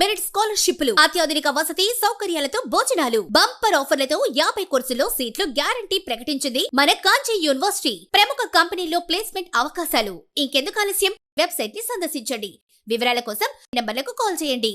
Merit స్కాలర్షిప్లు, అత్యాధునిక వసతి సౌకర్యాలతో భోజనాలు, బంపర్ ఆఫర్లతో 50 కోర్సుల్లో సీట్లు గ్యారంటీ ప్రకటించింది మన కాంచీ యూనివర్సిటీ. ప్రముఖ కంపెనీల్లో ప్లేస్మెంట్ అవకాశాలు. ఇంకెందుకు ఆలస్యం? వెబ్సైట్ ని సందర్శించండి. వివరాల కోసం నంబర్లకు కాల్ చేయండి.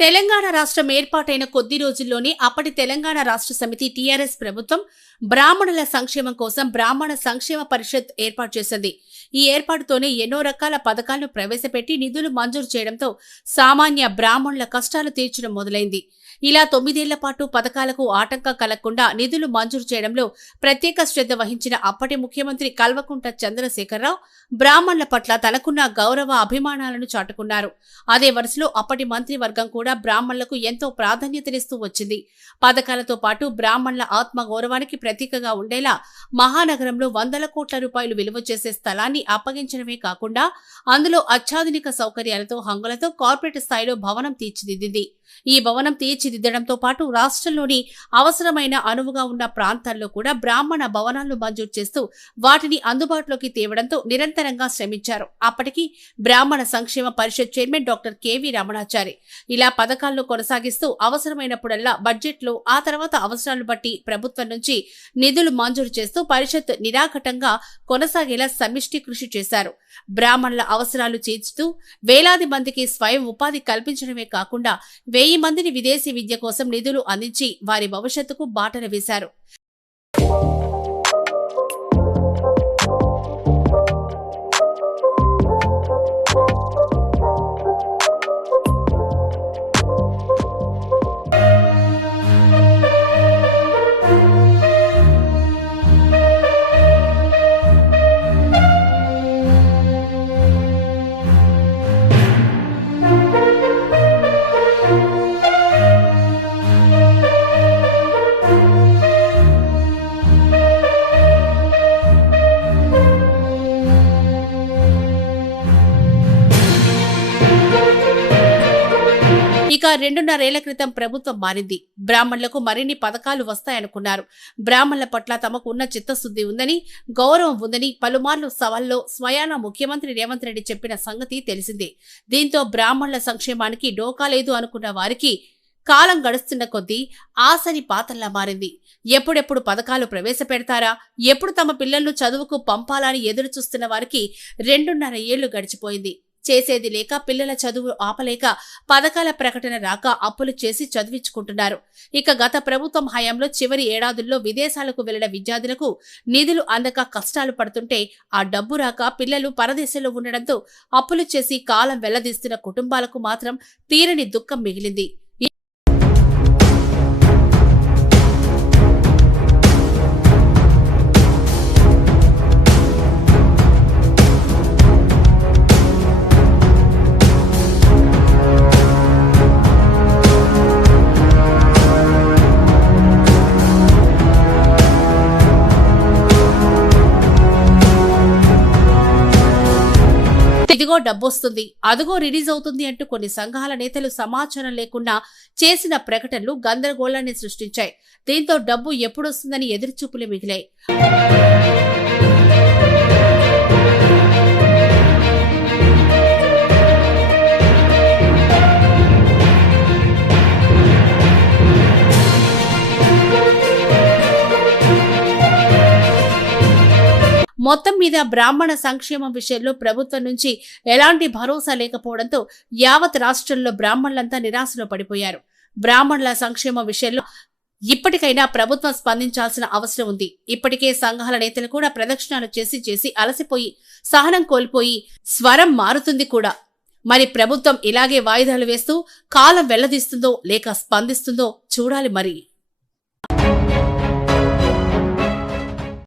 తెలంగాణ రాష్ట్రం ఏర్పాటైన కొద్ది రోజుల్లోనే అప్పటి తెలంగాణ రాష్ట్ర సమితి టీఆర్ఎస్ ప్రభుత్వం బ్రాహ్మణుల సంక్షేమం కోసం బ్రాహ్మణ సంక్షేమ పరిషత్ ఏర్పాటు చేసింది. ఈ ఏర్పాటుతోనే ఎన్నో రకాల పథకాలను ప్రవేశపెట్టి నిధులు మంజూరు చేయడంతో సామాన్య బ్రాహ్మణుల కష్టాలు తీర్చడం మొదలైంది. ఇలా 9 ఏళ్ల పాటు పథకాలకు ఆటంకం కలగకుండా నిధులు మంజూరు చేయడంలో ప్రత్యేక శ్రద్ధ వహించిన అప్పటి ముఖ్యమంత్రి కల్వకుంట్ల చంద్రశేఖరరావు బ్రాహ్మణుల పట్ల తనకున్న గౌరవ అభిమానాలను చాటుకున్నారు. అదే వరుసలో అప్పటి మంత్రివర్గం కూడా బ్రాహ్మణులకు ఎంతో ప్రాధాన్యతనిస్తూ వచ్చింది. పథకాలతో పాటు బ్రాహ్మణుల ఆత్మ గౌరవానికి ప్రతీకగా ఉండేలా మహానగరంలో 100 కోట్ల రూపాయలు విలువ చేసే స్థలాన్ని అప్పగించడమే కాకుండా అందులో అత్యాధునిక సౌకర్యాలతో హంగులతో కార్పొరేట్ స్థాయిలో భవనం తీర్చిదిద్దింది. ఈ భవనం తీర్చిదిద్దడంతో పాటు రాష్ట్రంలోని అవసరమైన అనువుగా ఉన్న ప్రాంతాల్లో కూడా బ్రాహ్మణ భవనాలను మంజూరు చేస్తూ వాటిని అందుబాటులోకి తేవడంతో నిరంతరంగా శ్రమించారు అప్పటికి బ్రాహ్మణ సంక్షేమ పరిషత్ చైర్మన్ డాక్టర్ కెవి రమణాచారి. ఇలా పథకాలను కొనసాగిస్తూ అవసరమైనప్పుడల్లా బడ్జెట్లో ఆ తర్వాత అవసరాలను బట్టి ప్రభుత్వం నుంచి నిధులు మంజూరు చేస్తూ పరిషత్ నిరాఘటంగా కొనసాగేలా సమిష్టి కృషి చేశారు. బ్రాహ్మణుల అవసరాలు తీర్చుతూ వేలాది మందికి స్వయం ఉపాధి కల్పించడమే కాకుండా 1000 మందిని విదేశీ విద్య కోసం నిధులు అందించి వారి భవిష్యత్తుకు బాటలు వేశారు. ఇక 2.5 ఏళ్ల క్రితం ప్రభుత్వం మారింది. బ్రాహ్మణులకు మరిన్ని పథకాలు వస్తాయనుకున్నారు. బ్రాహ్మణుల పట్ల తమకు ఉన్న చిత్తశుద్ధి ఉందని, గౌరవం ఉందని పలుమార్లు సవాల్లో స్వయాన ముఖ్యమంత్రి రేవంత్ రెడ్డి చెప్పిన సంగతి తెలిసిందే. దీంతో బ్రాహ్మణుల సంక్షేమానికి డోకా లేదు అనుకున్న వారికి కాలం గడుస్తున్న కొద్దీ ఆశని పాతల్లా మారింది. ఎప్పుడెప్పుడు పథకాలు ప్రవేశపెడతారా, ఎప్పుడు తమ పిల్లలను చదువుకు పంపాలని ఎదురు చూస్తున్న వారికి 2.5 ఏళ్లు గడిచిపోయింది. చేసేది లేక పిల్లల చదువు ఆపలేక పథకాల ప్రకటన రాక అప్పులు చేసి చదివించుకుంటున్నారు. ఇక గత ప్రభుత్వం హయాంలో చివరి ఏడాదుల్లో విదేశాలకు వెళ్లిన విద్యార్థులకు నిధులు అందక కష్టాలు పడుతుంటే ఆ డబ్బు రాక పిల్లలు పరదేశంలో ఉండడంతో అప్పులు చేసి కాలం వెళ్లదీస్తున్న కుటుంబాలకు మాత్రం తీరని దుఃఖం మిగిలింది. ఇదిగో డబ్బొస్తుంది, అదిగో రిలీజ్ అవుతుంది అంటూ కొన్ని సంఘాల నేతలు సమాచారం లేకుండా చేసిన ప్రకటనలు గందరగోళాన్ని సృష్టించాయి. దీంతో డబ్బు ఎప్పుడొస్తుందని ఎదురుచూపులు మిగిలాయి. మొత్తం మీద బ్రాహ్మణ సంక్షేమం విషయంలో ప్రభుత్వం నుంచి ఎలాంటి భరోసా లేకపోవడంతో యావత్ రాష్ట్రంలో బ్రాహ్మణులంతా నిరాశలో పడిపోయారు. బ్రాహ్మణుల సంక్షేమం విషయంలో ఇప్పటికైనా ప్రభుత్వం స్పందించాల్సిన అవసరం ఉంది. ఇప్పటికే సంఘాల నేతలు కూడా ప్రదక్షిణాలు చేసి అలసిపోయి సహనం కోల్పోయి స్వరం మారుతుంది కూడా. మరి ప్రభుత్వం ఇలాగే వాయిదాలు వేస్తూ కాలం వెళ్లదీస్తుందో లేక స్పందిస్తుందో చూడాలి మరి.